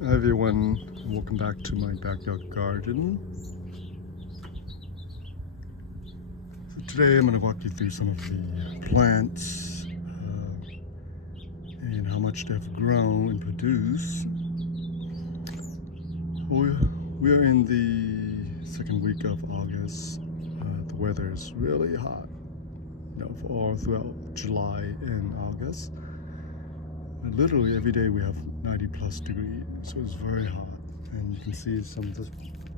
Hi everyone, welcome back to my backyard garden. So today I'm going to walk you through some of the plants and how much they've grown and produced. We are in the second week of August. The weather is really hot, for all throughout July and August. Literally every day we have 90 plus degrees, so it's very hot. And you can see some of the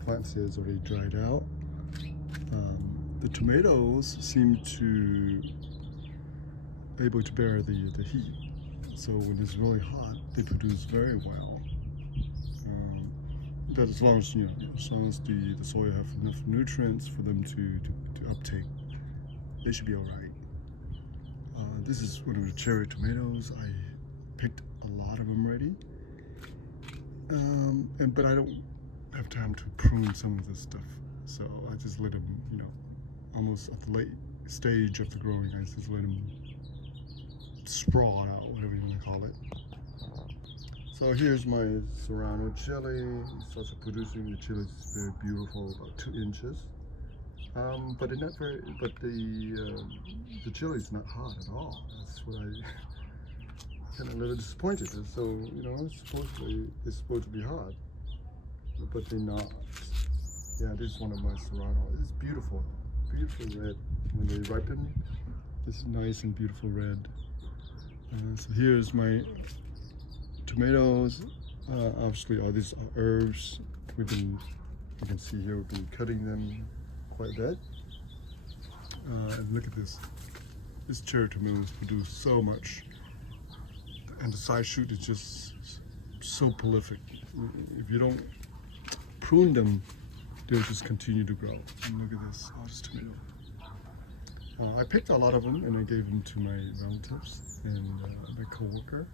plants here is already dried out. The tomatoes seem to able to bear the heat. So when it's really hot, they produce very well. But as long as the soil have enough nutrients for them to uptake, they should be all right. This is one of the cherry tomatoes. I picked a lot of them already, but I don't have time to prune some of this stuff, so I just let them, almost at the late stage of the growing, I just let them sprawl out, whatever you want to call it. So here's my Serrano chili. It's also producing. The chili is very beautiful, about 2 inches. But they're not very. But the chili is not hot at all. That's what I kind of a little disappointed. So it's supposed to be hot, but they're not. Yeah, this is one of my Serrano. It's beautiful, beautiful red. When they ripen, it's nice and beautiful red. So here's my tomatoes. Obviously, all these are herbs. You can see here, we've been cutting them quite a bit. And look at this. This cherry tomatoes produce so much. And the side shoot is just so prolific. If you don't prune them, they'll just continue to grow. And look at this, this tomato. I picked a lot of them and I gave them to my relatives and my co-worker.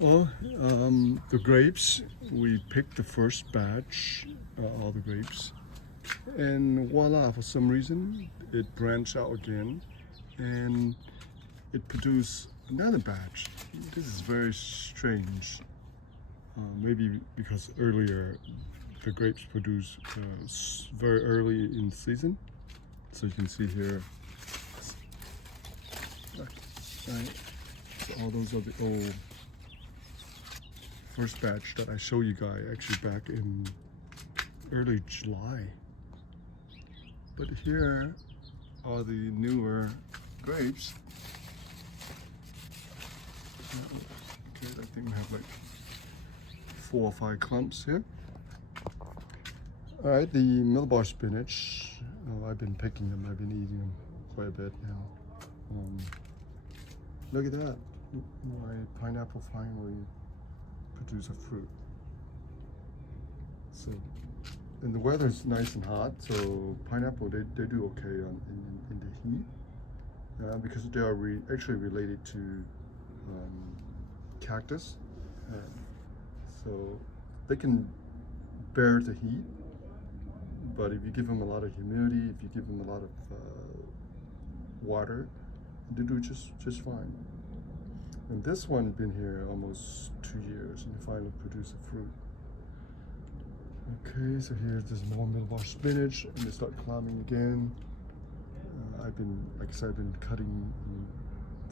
Well, the grapes, we picked the first batch, all the grapes, and voila, for some reason, it branched out again, and it produced another batch. This is very strange. Maybe because earlier the grapes produced very early in the season. So you can see here, right? So all those are the old first batch that I showed you guys actually back in early July. But here are the newer grapes. Okay, I think we have like 4 or 5 clumps here. All right, the millbar spinach. I've been picking them. I've been eating them quite a bit now. Look at that. My pineapple finally produced a fruit. So, and the weather is nice and hot, so pineapple they do okay in the heat because they are actually related to cactus, so they can bear the heat. But if you give them a lot of humidity, if you give them a lot of water, they do just fine. And this one been here almost 2 years and finally produced a fruit. Okay, so here's this more millbar spinach, and they start climbing again. I've been, like I said, I've been cutting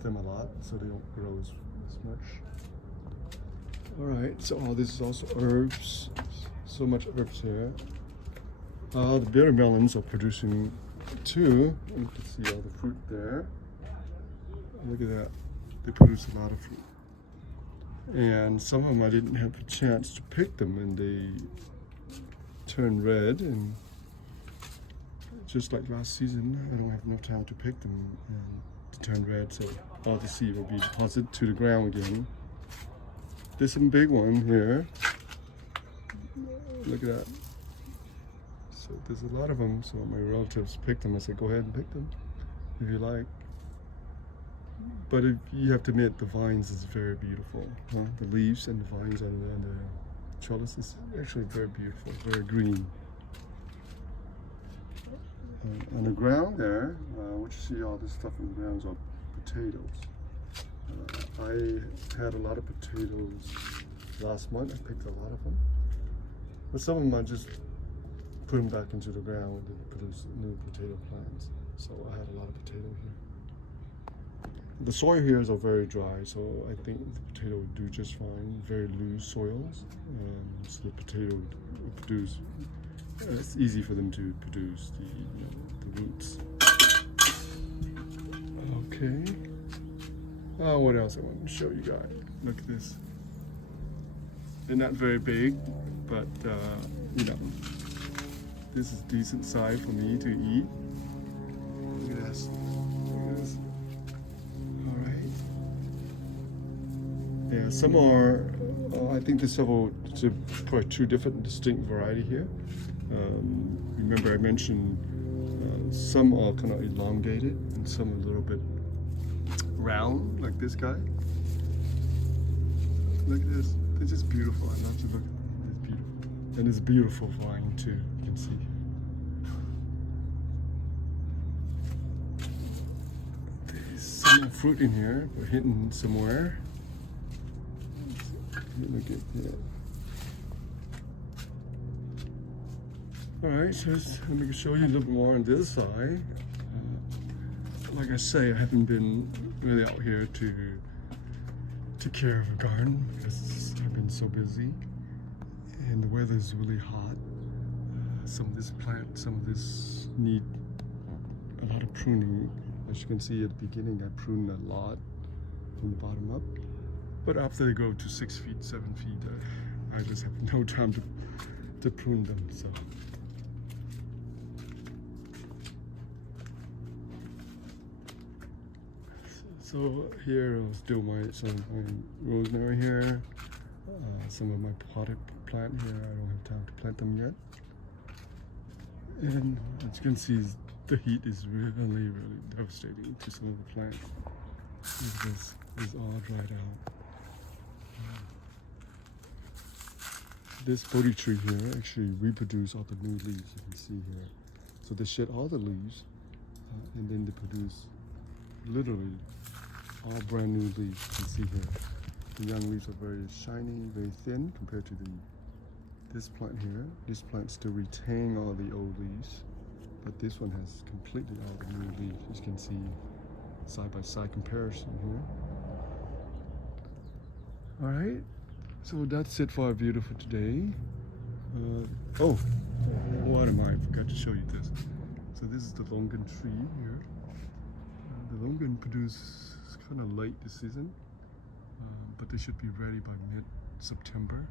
them a lot so they don't grow as much. All right, so all this is also herbs. So much herbs here. The bitter melons are producing too. You can see all the fruit there. Look at that. They produce a lot of fruit. And some of them I didn't have a chance to pick them, and they turned red. And just like last season, I don't have enough time to pick them and to turn red, so all the seed will be deposited to the ground again. There's some big one here. Look at that. So there's a lot of them, so my relatives picked them. I said, go ahead and pick them if you like. But if you have to admit, the vines is very beautiful. The leaves and the vines and the trellis is actually very beautiful, very green. On the ground there, what you see all this stuff on the ground are potatoes. I had a lot of potatoes last month. I picked a lot of them, but some of them I just put them back into the ground and produce new potato plants. So I had a lot of potato here. The soil here is very dry, so I think the potato would do just fine. Very loose soils, so the potato would produce. It's easy for them to produce the roots. Okay. What else I want to show you guys? Look at this. They're not very big, but you know, this is decent size for me to eat. Look at this. Look at this. All right. Yeah, some are. I think there's probably two different distinct variety here. Remember I mentioned some are kind of elongated and some a little bit round, like this guy. Look at this. It's just beautiful. I love to look at it. It's beautiful. And it's beautiful vine too, you can see. There's some more fruit in here, but hidden somewhere. Look at that. Alright, so let me show you a little bit more on this side. Like I say, I haven't been really out here to take care of a garden because I've been so busy. And the weather is really hot. Some of this need a lot of pruning. As you can see at the beginning, I pruned a lot from the bottom up. But after they go to 6 feet, 7 feet, I just have no time to prune them. So here I'll still my rosemary here, some of my potted plant here. I don't have time to plant them yet. And as you can see, the heat is really devastating to some of the plants. This is all dried out. This Bodhi tree here actually reproduce all the new leaves you can see here. So they shed all the leaves and then they produce literally all brand new leaves you can see here. The young leaves are very shiny, very thin compared to this plant here. This plant still retain all the old leaves, but this one has completely all the new leaves. As you can see, side by side comparison here. All right, so that's it for our video for today. Oh, what am I? Forgot to show you this. So this is the longan tree here. The longan produce kind of late this season, but they should be ready by mid-September.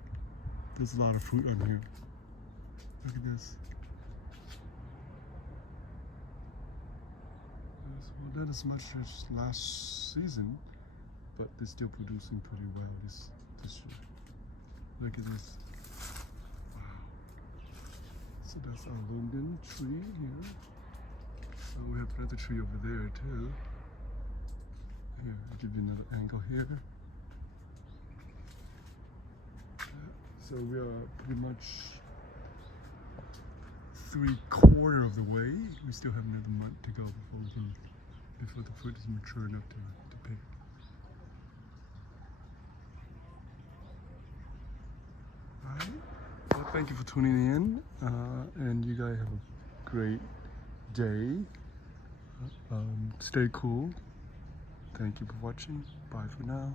There's a lot of fruit on here. Look at this. Well, not as much as last season, but they're still producing pretty well this year. Look at this. Wow. So that's our longan tree here. We have another tree over there too. Here, I'll give you another angle here. So we are pretty much 3/4 of the way. We still have another month to go before the fruit is mature enough to pick. Alright. Well, thank you for tuning in, and you guys have a great day. Stay cool. Thank you for watching. Bye for now.